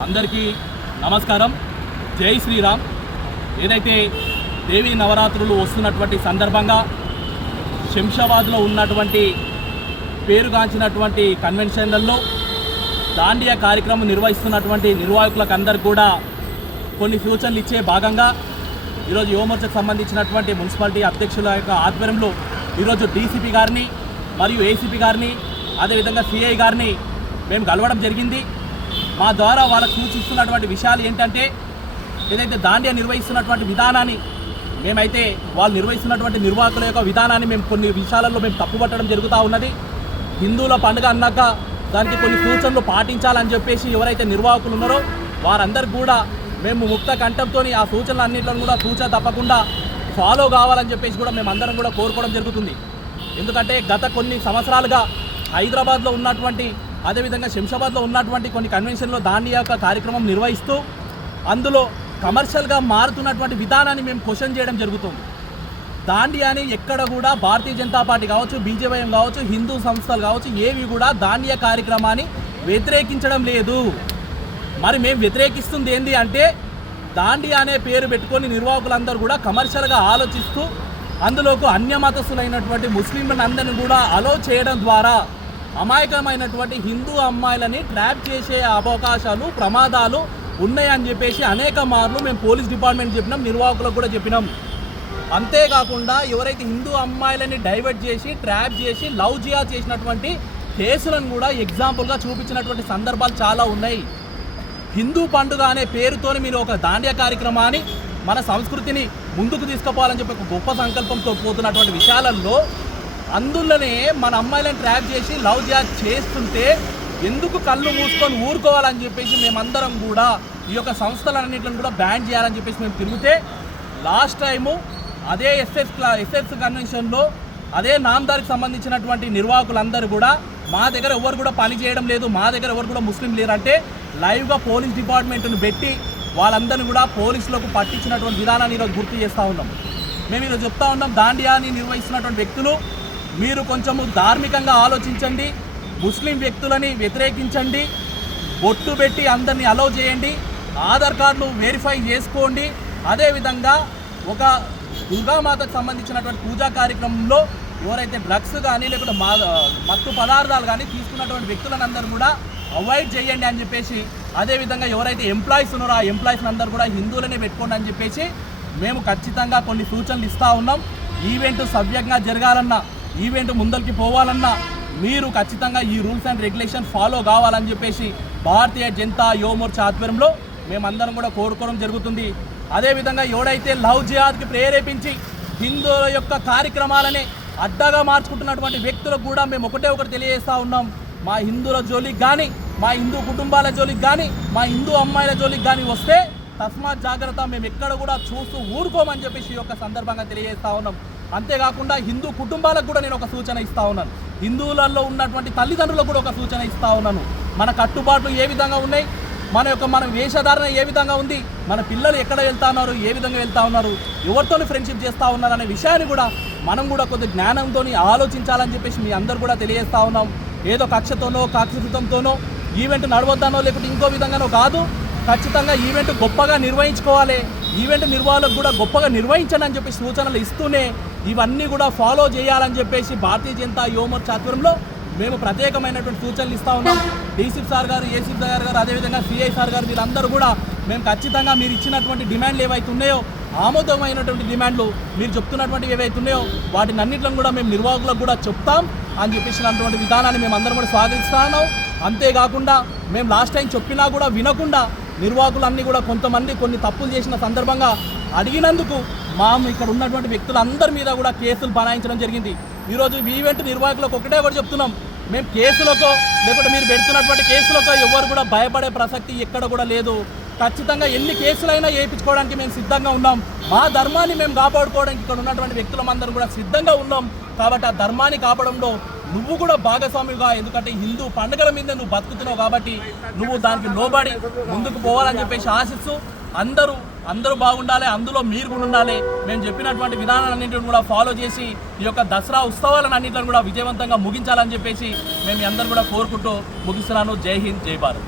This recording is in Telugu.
అందరికీ నమస్కారం. జై శ్రీరామ్. ఏదైతే దేవీ నవరాత్రులు వస్తున్నటువంటి సందర్భంగా శంషాబాద్లో ఉన్నటువంటి పేరుగాంచినటువంటి కన్వెన్షన్లలో దాండియా కార్యక్రమం నిర్వహిస్తున్నటువంటి నిర్వాహకులకు కూడా కొన్ని సూచనలు ఇచ్చే భాగంగా ఈరోజు యువమోర్చకు సంబంధించినటువంటి మున్సిపాలిటీ అధ్యక్షుల యొక్క ఆధ్వర్యంలో ఈరోజు డీసీపీ గారిని మరియు ఏసీపీ గారిని అదేవిధంగా సిఐ గారిని మేము కలవడం జరిగింది. మా ద్వారా వాళ్ళకు సూచిస్తున్నటువంటి విషయాలు ఏంటంటే ఏదైతే దాండియా నిర్వహిస్తున్నటువంటి విధానాన్ని మేమైతే వాళ్ళు నిర్వహిస్తున్నటువంటి నిర్వాహకుల యొక్క విధానాన్ని మేము కొన్ని విషయాలలో మేము తప్పుపట్టడం జరుగుతూ ఉన్నది. హిందువుల పండుగ అన్నాక దానికి కొన్ని సూచనలు పాటించాలని చెప్పేసి ఎవరైతే నిర్వాహకులు ఉన్నారో వారందరూ కూడా మేము ముక్త కంఠంతో ఆ సూచనలు అన్నింటిలో కూడా సూచన తప్పకుండా ఫాలో కావాలని చెప్పేసి కూడా మేము అందరం కూడా కోరుకోవడం జరుగుతుంది. ఎందుకంటే గత కొన్ని సంవత్సరాలుగా హైదరాబాద్లో ఉన్నటువంటి అదేవిధంగా శంషాబాద్లో ఉన్నటువంటి కొన్ని కన్వెన్షన్లో దాండి యొక్క కార్యక్రమం నిర్వహిస్తూ అందులో కమర్షియల్గా మారుతున్నటువంటి విధానాన్ని మేము క్వశ్చన్ చేయడం జరుగుతుంది. దాండియాని ఎక్కడ కూడా భారతీయ జనతా పార్టీ కావచ్చు బీజేపీఎం కావచ్చు హిందూ సంస్థలు కావచ్చు ఏవి కూడా దాండియా కార్యక్రమాన్ని వ్యతిరేకించడం లేదు. మరి మేము వ్యతిరేకిస్తుంది ఏంటి అంటే దాండియా అనే పేరు పెట్టుకొని నిర్వాహకులందరూ కూడా కమర్షియల్గా ఆలోచిస్తూ అందులోకి అన్యమతస్తులైనటువంటి ముస్లింలను అందరిని కూడా అలో చేయడం ద్వారా అమాయకమైనటువంటి హిందూ అమ్మాయిలని ట్రాప్ చేసే అవకాశాలు ప్రమాదాలు ఉన్నాయని చెప్పేసి అనేక మార్లు మేము పోలీస్ డిపార్ట్మెంట్ చెప్పినాం నిర్వాహకులకు కూడా చెప్పినాం. అంతేకాకుండా ఎవరైతే హిందూ అమ్మాయిలని డైవర్ట్ చేసి ట్రాప్ చేసి లవ్ జియా చేసినటువంటి కేసులను కూడా ఎగ్జాంపుల్గా చూపించినటువంటి సందర్భాలు చాలా ఉన్నాయి. హిందూ పండుగ అనే పేరుతోని మీరు ఒక దాండ్య కార్యక్రమాన్ని మన సంస్కృతిని ముందుకు తీసుకుపోవాలని చెప్పి ఒక గొప్ప సంకల్పంతో పోతున్నటువంటి విషయాలలో అందులోనే మన అమ్మాయిలను ట్రాప్ చేసి లవ్ జియా చేస్తుంటే ఎందుకు కళ్ళు మూసుకొని ఊరుకోవాలని చెప్పేసి మేమందరం కూడా ఈ యొక్క సంస్థలన్నింటిని కూడా బ్యాన్ చేయాలని చెప్పేసి మేము తిరిగితే లాస్ట్ టైము అదే ఎస్ఎస్ ఎస్ఎస్ కన్వెన్షన్లో అదే నామదారికి సంబంధించినటువంటి నిర్వాహకులందరూ కూడా మా దగ్గర ఎవరు కూడా పని చేయడం లేదు మా దగ్గర ఎవరు కూడా ముస్లిం లేరంటే లైవ్గా పోలీస్ డిపార్ట్మెంట్ను పెట్టి వాళ్ళందరినీ కూడా పోలీసులకు పట్టించినటువంటి విధానాన్ని ఈరోజు గుర్తు చేస్తూ ఉన్నాం. మేము ఈరోజు చెప్తా ఉన్నాం దాండియాని నిర్వహిస్తున్నటువంటి వ్యక్తులు మీరు కొంచెము ధార్మికంగా ఆలోచించండి ముస్లిం వ్యక్తులని వ్యతిరేకించండి బొట్టు పెట్టి అందరినీ అలౌ చేయండి ఆధార్ కార్డులు వెరిఫై చేసుకోండి. అదేవిధంగా ఒక దుర్గామాతకు సంబంధించినటువంటి పూజా కార్యక్రమంలో ఎవరైతే డ్రగ్స్ కానీ లేకుంటే మా మత్తు పదార్థాలు కానీ తీసుకున్నటువంటి వ్యక్తులను అందరూ కూడా అవాయిడ్ చేయండి అని చెప్పేసి అదేవిధంగా ఎవరైతే ఎంప్లాయీస్ ఉన్నారో ఆ ఎంప్లాయీస్ అందరూ కూడా హిందువులనే పెట్టుకోండి అని చెప్పేసి మేము ఖచ్చితంగా కొన్ని సూచనలు ఇస్తూ ఉన్నాం. ఈవెంట్ సవ్యంగా జరగాలన్నా ఈవెంట్ ముందరికి పోవాలన్నా మీరు ఖచ్చితంగా ఈ రూల్స్ అండ్ రెగ్యులేషన్ ఫాలో కావాలని చెప్పేసి భారతీయ జనతా యువమోర్చా ఆధ్వర్యంలో మేమందరం కూడా కోరుకోవడం జరుగుతుంది. అదేవిధంగా ఎవడైతే లవ్ జిహాద్కి ప్రేరేపించి హిందువుల యొక్క కార్యక్రమాలని అడ్డగా మార్చుకుంటున్నటువంటి వ్యక్తులకు కూడా మేము ఒకటే ఒకటి తెలియజేస్తూ ఉన్నాం. మా హిందువుల జోలికి కానీ మా హిందూ కుటుంబాల జోలికి కానీ మా హిందూ అమ్మాయిల జోలికి కానీ వస్తే తస్మాత్ జాగ్రత్త మేము ఎక్కడ కూడా చూస్తూ ఊరుకోమని చెప్పేసి ఈ యొక్క సందర్భంగా తెలియజేస్తూ ఉన్నాం. అంతేకాకుండా హిందూ కుటుంబాలకు కూడా నేను ఒక సూచన ఇస్తా ఉన్నాను. హిందువులలో ఉన్నటువంటి తల్లిదండ్రులకు కూడా ఒక సూచన ఇస్తా ఉన్నాను. మన కట్టుబాట్లు ఏ విధంగా ఉన్నాయి? మన యొక్క మన వేషధారణ ఏ విధంగా ఉంది? మన పిల్లలు ఎక్కడ వెళ్తా ఉన్నారు? ఏ విధంగా వెళ్తా ఉన్నారు? ఎవరితో ఫ్రెండ్షిప్ చేస్తూ ఉన్నారు అనే విషయాన్ని కూడా మనం కూడా కొద్ది జ్ఞానంతో ఆలోచించాలని చెప్పేసి మీ అందరు కూడా తెలియజేస్తూ ఉన్నాం. ఏదో కక్షతోనో కాక్షితంతోనో ఈవెంట్ నడవద్దానో లేకుంటే ఇంకో విధంగానో కాదు. ఖచ్చితంగా ఈవెంట్ గొప్పగా నిర్వహించుకోవాలి. ఈవెంట్ నిర్వాహకులకు కూడా గొప్పగా నిర్వహించండి అని చెప్పి సూచనలు ఇస్తూనే ఇవన్నీ కూడా ఫాలో చేయాలని చెప్పేసి భారతీయ జనతా యువమోర్చా ఆధ్వర్యంలో మేము ప్రత్యేకమైనటువంటి సూచనలు ఇస్తూ ఉన్నాం. డీసీపీ సార్ గారు ఏసీపీ సార్ గారు అదేవిధంగా సిఐ సార్ గారు వీళ్ళందరూ కూడా మేము ఖచ్చితంగా మీరు ఇచ్చినటువంటి డిమాండ్లు ఏవైతే ఉన్నాయో ఆమోదమైనటువంటి డిమాండ్లు మీరు చెప్తున్నటువంటి ఏవైతే ఉన్నాయో వాటిని అన్నింటిని కూడా మేము నిర్వాహకులకు కూడా చెప్తాం అని చెప్పేసినటువంటి విధానాన్ని మేము అందరం కూడా స్వాగతిస్తున్నాం అంతేకాకుండా మేము లాస్ట్ టైం చెప్పినా కూడా వినకుండా నిర్వాహకులన్నీ కూడా కొంతమంది కొన్ని తప్పులు చేసిన సందర్భంగా అడిగినందుకు మా ఇక్కడ ఉన్నటువంటి వ్యక్తులందరి మీద కూడా కేసులు బనాయించడం జరిగింది. ఈరోజు ఈవెంట్ నిర్వాహకులకు ఒకటే ఒకటి చెప్తున్నాం. మేము కేసులతో లేకుంటే మీరు పెడుతున్నటువంటి కేసులతో ఎవరు కూడా భయపడే ప్రసక్తి ఎక్కడ కూడా లేదు. ఖచ్చితంగా ఎన్ని కేసులైనా వేయించుకోవడానికి మేము సిద్ధంగా ఉన్నాం. మా ధర్మాన్ని మేము కాపాడుకోవడానికి ఇక్కడ ఉన్నటువంటి వ్యక్తులందరూ కూడా సిద్ధంగా ఉన్నాం. కాబట్టి ఆ ధర్మాన్ని కాపాడంలో నువ్వు కూడా భాగస్వామిగా ఎందుకంటే హిందూ పండుగల మీద నువ్వు బతుకుతున్నావు కాబట్టి నువ్వు దానికి లోబడి ముందుకు పోవాలని చెప్పేసి ఆశిస్తూ అందరూ అందరూ బాగుండాలి అందులో మీరు కూడా ఉండాలి. మేము చెప్పినటువంటి విధానాలన్నింటిని కూడా ఫాలో చేసి ఈ యొక్క దసరా ఉత్సవాలను అన్నింటిని కూడా విజయవంతంగా ముగించాలని చెప్పేసి మేము అందరూ కూడా కోరుకుంటూ ముగిస్తున్నాను. జై హింద్ జై భారత్.